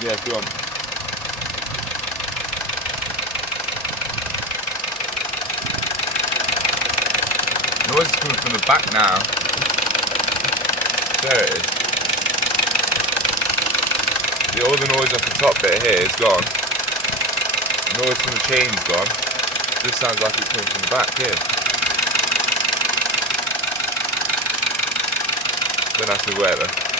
Yeah, go on. Noise is coming from the back now. There it is. All the noise off the top bit here is gone. Noise from the chain's gone. This sounds like it's coming from the back here. Don't ask me where though.